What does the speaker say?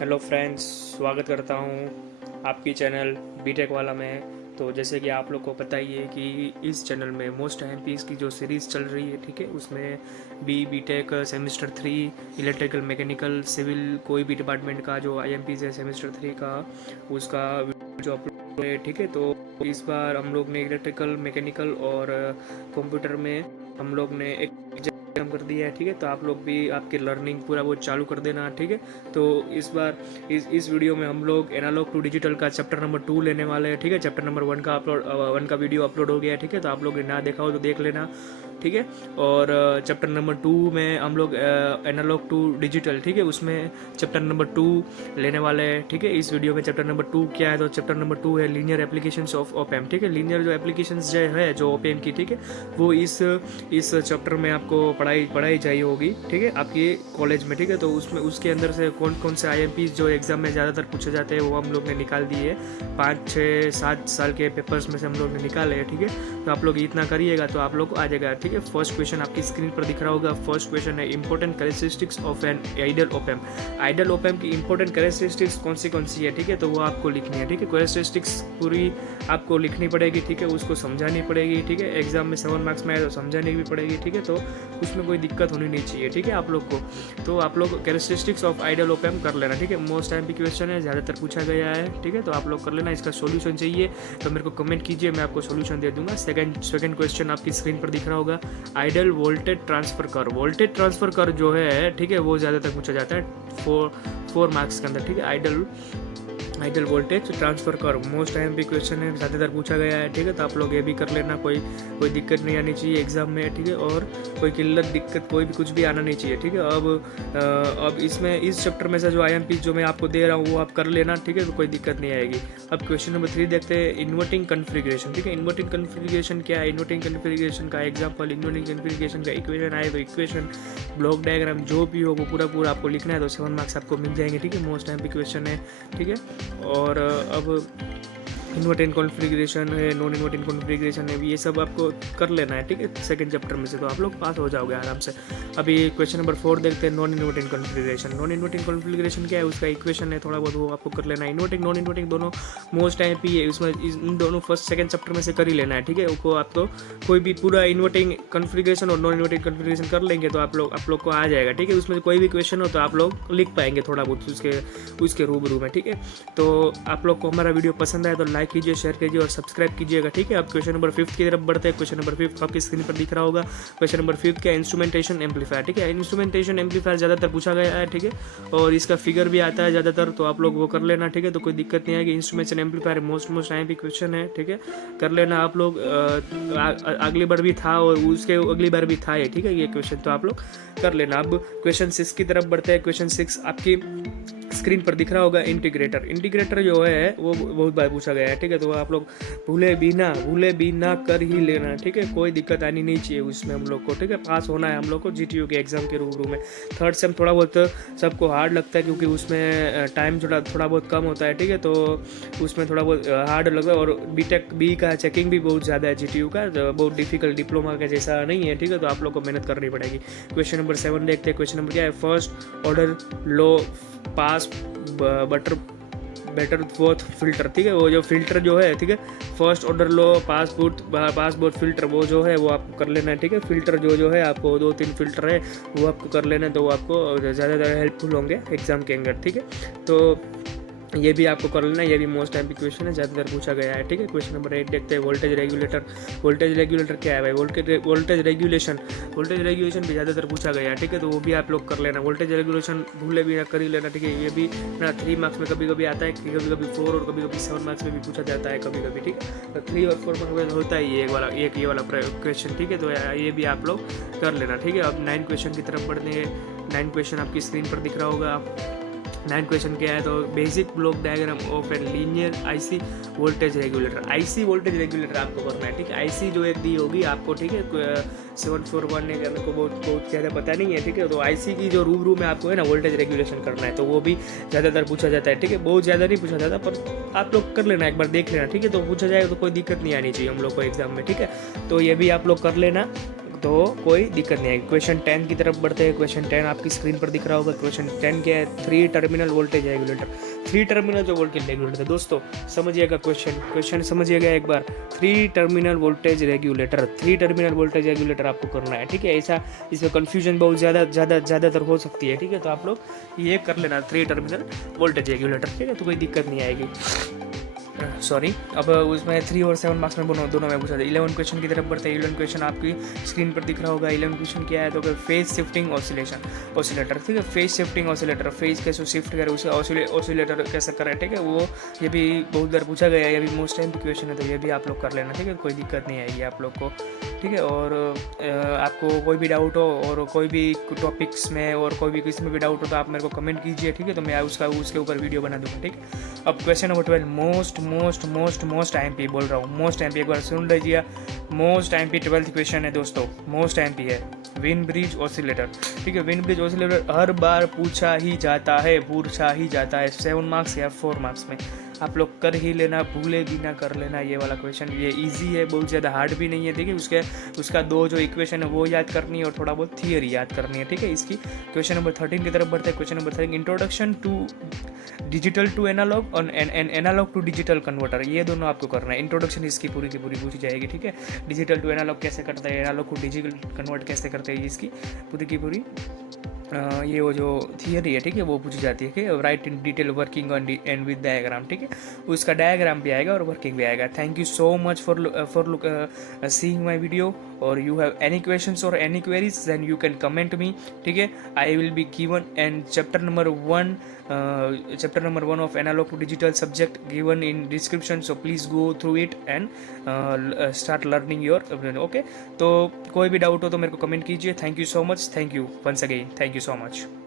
Hello friends, स्वागत करता हूँ आपकी चैनल बीटेक वाला में। तो जैसे कि आप लोग को पता ही है कि इस चैनल में मोस्ट IMPs की जो सीरीज़ चल रही है, ठीक है, उसमें BTech semester 3 electrical mechanical civil कोई भी डिपार्टमेंट का जो IMPs है सेमेस्टर 3 का, उसका जो अपलोड है, ठीक है। तो इस बार हम लोग ने इलेक्ट्रिकल मैकेनिकल और कंप्यूटर में हम लोग ने एक एग्जाम कर दिया है, ठीक है। तो आप लोग भी आपकी लर्निंग पूरा वो चालू कर देना, ठीक है। तो इस बार इस वीडियो में हम लोग एनालॉग टू डिजिटल का चैप्टर नंबर 2 लेने वाले हैं, ठीक है। चैप्टर नंबर 1 का वीडियो अपलोड हो गया है, ठीक है। तो आप लोग ने ना देखा हो तो देख लेना, ठीक है। और चैप्टर नंबर 2 में हम लोग एनालॉग टू डिजिटल, ठीक है, उसमें चैप्टर नंबर 2 लेने वाले हैं, ठीक है। इस वीडियो में चैप्टर नंबर 2 क्या है, तो चैप्टर नंबर 2 है लीनियर एप्लीकेशंस ऑफ ओपैम्प, ठीक है। लीनियर जो एप्लीकेशंस जो है जो ओपैम्प की, ठीक है, वो इस चैप्टर में आपको पढ़ाई चाहिए होगी, ठीक है, आपके कॉलेज में, ठीक है। तो उसमें उसके अंदर से कौन कौन से IMPs जो एग्जाम में ज़्यादातर पूछे जाते हैं वो हम लोग ने निकाल दिए है। 5, 6, 7 साल के पेपर्स में से हम लोग ने निकाले हैं, ठीक है। तो आप लोग इतना करिएगा तो आप लोग को आ जाएगा, ठीक है। फर्स्ट क्वेश्चन आपकी स्क्रीन पर दिख रहा होगा। फर्स्ट क्वेश्चन है important characteristics of an ideal op-amp. Ideal op-amp की इंपॉर्टेंट कैरेक्टरिस्टिक्स कौन सी है, ठीक है। तो वो आपको लिखनी है, ठीक है। कैरेक्टरिस्टिक्स पूरी आपको लिखनी पड़ेगी, ठीक है, उसको समझानी पड़ेगी, ठीक है। एग्जाम में 7 मार्क्स में आए तो समझानी भी पड़ेगी, ठीक है। तो उसमें कोई दिक्कत होनी नहीं चाहिए, ठीक है, आप लोग को। तो आप लोग कैरेक्टरिस्टिक्स ऑफ आइडियल ओपैम्प कर लेना, ठीक है। मोस्ट टाइम क्वेश्चन है, ज़्यादातर पूछा गया है, ठीक है। तो आप लोग कर लेना। इसका सॉल्यूशन चाहिए तो मेरे को कमेंट कीजिए, मैं आपको सॉल्यूशन दे दूंगा। सेकंड क्वेश्चन आपकी स्क्रीन पर दिख रहा होगा। Ideal voltage transfer curve. Voltage transfer curve जो है, ठीक है, वो ज़्यादातर पूछा जाता है 4 मार्क्स के अंदर, ठीक है। Ideal voltage transfer curve most IMP question है, ज़्यादातर पूछा गया है, ठीक है। तो आप लोग ये भी कर लेना, कोई दिक्कत नहीं आनी चाहिए एग्जाम में, ठीक है। और कोई किल्लत दिक्कत कोई भी कुछ भी आना नहीं चाहिए, ठीक है। अब इसमें इस चैप्टर में से जो IMP जो मैं आपको दे रहा हूँ वो आप कर लेना, ठीक है, तो कोई दिक्कत नहीं आएगी। अब क्वेश्चन नंबर 3 देखते हैं। इन्वर्टिंग कन्फिग्रेशन, ठीक है। इन्वर्टिंग कन्फिग्रेशन क्या है? इन्वर्टिंग कन्फिग्रेशन का एग्जाम्पल, इन्वर्टिंग कन्फिग्रेशन का इक्वेशन आए तो इक्वेशन, ब्लॉक डायग्राम जो भी हो वो पूरा आपको लिखना है, तो 7 मार्क्स आपको मिल जाएंगे, ठीक है। मोस्ट IMP क्वेश्चन है, ठीक है। और अब इन्वर्टेंट कॉन्फ़िगरेशन है, नॉन इन्वर्टेंट कॉन्फ़िगरेशन है, ये सब आपको कर लेना है, ठीक है, सेकंड चैप्टर में से, तो आप लोग पास हो जाओगे आराम से। अभी क्वेश्चन नंबर 4 देखते हैं। Non inverting configuration. Non inverting configuration क्या है? उसका इक्वेशन है, थोड़ा बहुत वो आपको कर लेना है। इन्वर्टिंग नॉन इन्वर्टिंग दोनों मोस्ट IMP है, उसमें इन दोनों फर्स्ट सेकंड चैप्टर में से कर ही लेना है, ठीक है। उसको आप तो कोई भी पूरा इन्वर्टिंग कॉन्फ़िगरेशन और नॉन इन्वर्टिंग कॉन्फ़िगरेशन कर लेंगे तो आप लोग को आ जाएगा, ठीक है। उसमें कोई भी क्वेश्चन हो तो आप लोग लिख पाएंगे थोड़ा बहुत उसके रूबरू में, ठीक है। तो आप लोग को हमारा वीडियो पसंद आए तो लाइक कीजिए, शेयर कीजिए और सब्सक्राइब कीजिएगा, ठीक है। अब क्वेश्चन नंबर 5 की तरफ बढ़ते हैं। क्वेश्चन नंबर 5 आपकी स्क्रीन पर दिख रहा होगा। क्वेश्चन नंबर 5 क्या? इंस्ट्रूमेंटेशन एम्पलीफायर, ठीक है। इंस्ट्रूमेंटेशन एम्पलीफायर ज़्यादातर पूछा गया है, ठीक है, और इसका फिगर भी आता है ज़्यादातर, तो आप लोग वो कर लेना, ठीक है। तो कोई दिक्कत नहीं आएगी। Instrumentation amplifier most IMP question है, ठीक है, कर लेना आप लोग। अगली बार भी था और उसके अगली बार भी था ये, ठीक है, ये क्वेश्चन, तो आप लोग कर लेना। अब क्वेश्चन 6 की तरफ बढ़ते हैं। क्वेश्चन 6 आपकी स्क्रीन पर दिख रहा होगा। इंटीग्रेटर जो है वो बहुत बार पूछा गया है, ठीक है। तो आप लोग भूले बिना कर ही लेना, ठीक है, कोई दिक्कत आनी नहीं चाहिए उसमें हम लोग को, ठीक है। पास होना है हम लोग को GTU के एग्जाम के रूबरू में। थर्ड सेम थोड़ा बहुत सबको हार्ड लगता है क्योंकि उसमें टाइम थोड़ा बहुत कम होता है, ठीक है, तो उसमें थोड़ा बहुत हार्ड लगता है। और बीटेक बी का चेकिंग भी बहुत ज़्यादा है GTU का, तो बहुत डिफिकल्ट डिप्लोमा का जैसा नहीं है, ठीक है। तो आप लोग को मेहनत करनी पड़ेगी। क्वेश्चन नंबर 7 देखते हैं। क्वेश्चन नंबर क्या है? फर्स्ट ऑर्डर लो पास बेटर बोथ फिल्टर, ठीक है। वो जो फिल्टर जो है, ठीक है, फर्स्ट ऑर्डर लो पास बोथ फिल्टर, वो जो है वो आपको कर लेना है, ठीक है। फिल्टर जो है आपको 2-3 फिल्टर है वो आपको कर लेना है, तो वो आपको ज़्यादा हेल्पफुल होंगे एग्जाम के अंदर, ठीक है। तो ये भी आपको कर लेना है, ये भी मोस्ट IMP क्वेश्चन है, ज़्यादातर पूछा गया है, ठीक है। क्वेश्चन नंबर 8 देखते हैं। वोल्टेज रेगुलेटर क्या है भाई? वोल्टेज रेगुलेशन भी ज़्यादातर पूछा गया है, ठीक है, तो वो भी आप लोग कर लेना। वोल्टेज रेगुलेशन भूले भी ना कर ही लेना, ठीक है। ये भी ना 3 मार्क्स में कभी आता है, कभी 4 और कभी 7 मार्क्स में भी पूछा जाता है कभी, ठीक है। तो 3 और 4 मार्क्स में होता है ये वाला क्वेश्चन, ठीक है। तो ये भी आप लोग कर लेना, ठीक है। अब 9 क्वेश्चन की तरफ बढ़ते हैं। 9 क्वेश्चन आपकी स्क्रीन पर दिख रहा होगा। 9 क्वेश्चन क्या है? तो basic block diagram of an linear IC voltage regulator. IC voltage regulator आपको करना है, ठीक है। IC जो एक दी होगी आपको, ठीक है, 741 है, मेरे को बहुत ज़्यादा पता नहीं है, ठीक है। तो IC की जो रूबरू में आपको है ना वोल्टेज रेगुलेशन करना है, तो वो भी ज़्यादातर पूछा जाता है, ठीक है। बहुत ज़्यादा नहीं पूछा जाता पर आप लोग कर लेना, एक बार देख लेना, ठीक है। तो पूछा जाएगा तो कोई दिक्कत नहीं आनी चाहिए हम लोग को एग्जाम में, ठीक है। तो ये भी आप लोग कर लेना। तो कोई दिक्कत नहीं आएगी। क्वेश्चन 10 की तरफ बढ़ते हैं। क्वेश्चन 10 आपकी स्क्रीन पर दिख रहा होगा। क्वेश्चन 10 क्या है? 3 टर्मिनल वोल्टेज रेगुलेटर। 3 टर्मिनल जो वोल्टेज रेगुलेटर, दोस्तों समझिएगा क्वेश्चन समझिएगा एक बार। 3 terminal voltage regulator, 3 terminal voltage regulator आपको करना है, ठीक है। ऐसा इसमें कन्फ्यूजन बहुत ज़्यादातर हो सकती है, ठीक है। तो आप लोग ये कर लेना, 3 टर्मिनल वोल्टेज रेगुलेटर, ठीक है, तो कोई दिक्कत नहीं आएगी। सॉरी, अब उसमें 3 और 7 मार्क्स में दोनों में पूछा था। 11 क्वेश्चन की तरफ बढ़ते हैं। 11 क्वेश्चन आपकी स्क्रीन पर दिख रहा होगा। 11 क्वेश्चन क्या है? तो फेज शिफ्टिंग ऑसिलेटर, ठीक है। फेज शिफ्टिंग ऑसिलेटर, फेज कैसे शिफ्ट करे उसे ऑसिलेटर कैसे करे, ठीक है। वो ये भी बहुत बार पूछा गया है, ये भी मोस्ट टाइम की क्वेश्चन है, तो ये भी आप लोग कर लेना, ठीक है। कोई दिक्कत नहीं आएगी आप लोग को, ठीक है। और आपको कोई भी डाउट हो और कोई भी टॉपिक्स में और कोई भी किसी में भी डाउट हो तो आप मेरे को कमेंट कीजिए, ठीक है। तो मैं उसके ऊपर वीडियो बना दूँगा, ठीक है। अब क्वेश्चन नंबर 12, मोस्ट IMP बोल रहा हूँ, मोस्ट IMP, एक बार सुन लीजिए। मोस्ट IMP 12th क्वेश्चन है दोस्तों, मोस्ट IMP है वेन ब्रिज ऑसिलेटर, ठीक है। वेन ब्रिज ऑसिलेटर हर बार पूछा ही जाता है 7 मार्क्स या 4 मार्क्स में। आप लोग कर ही लेना, भूले भी ना कर लेना ये वाला क्वेश्चन। ये इजी है, बहुत ज़्यादा हार्ड भी नहीं है, ठीक है। उसका 2 जो इक्वेशन है वो याद करनी है और थोड़ा बहुत थियरी याद करनी है, ठीक है। इसकी क्वेश्चन नंबर 13 की तरफ बढ़ते हैं। Question number 13, introduction to digital to analog और एनालॉग टू डिजिटल कन्वर्टर, ये दोनों आपको करना है। इंट्रोडक्शन इसकी पूरी की पूरी पूछी जाएगी, ठीक है। डिजिटल टू एनालॉग कैसे करता है, एनालॉग को डिजिटल कन्वर्ट कैसे करते हैं, इसकी पूरी की पूरी ये वो जो थियरी है, ठीक है, वो पूछी जाती है, ठीक है। Right in detail working on and with diagram, ठीक है। उसका डायग्राम भी आएगा और वर्किंग भी आएगा। Thank you so much for seeing my video. और यू हैव एनी क्वेश्चंस और any queries then you can comment me, ठीक है। I will be given and chapter number 1 of analog to digital subject given in description, so please go through it and start learning your, okay. तो कोई भी doubt हो तो मेरे को comment कीजिए। Thank you so much, thank you once again, thank you so much.